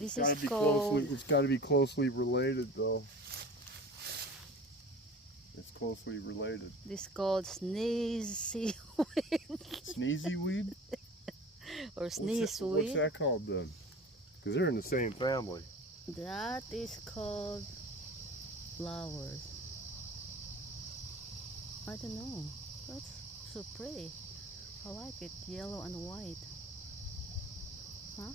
This is called... It's got to be closely related, though. It's closely related. This is called Sneezeweed. Sneezeweed? Or Sneezeweed. What's that called then? Because they're in the same family. That is called flowers. I don't know. That's so pretty. I like it. Yellow and white. Huh?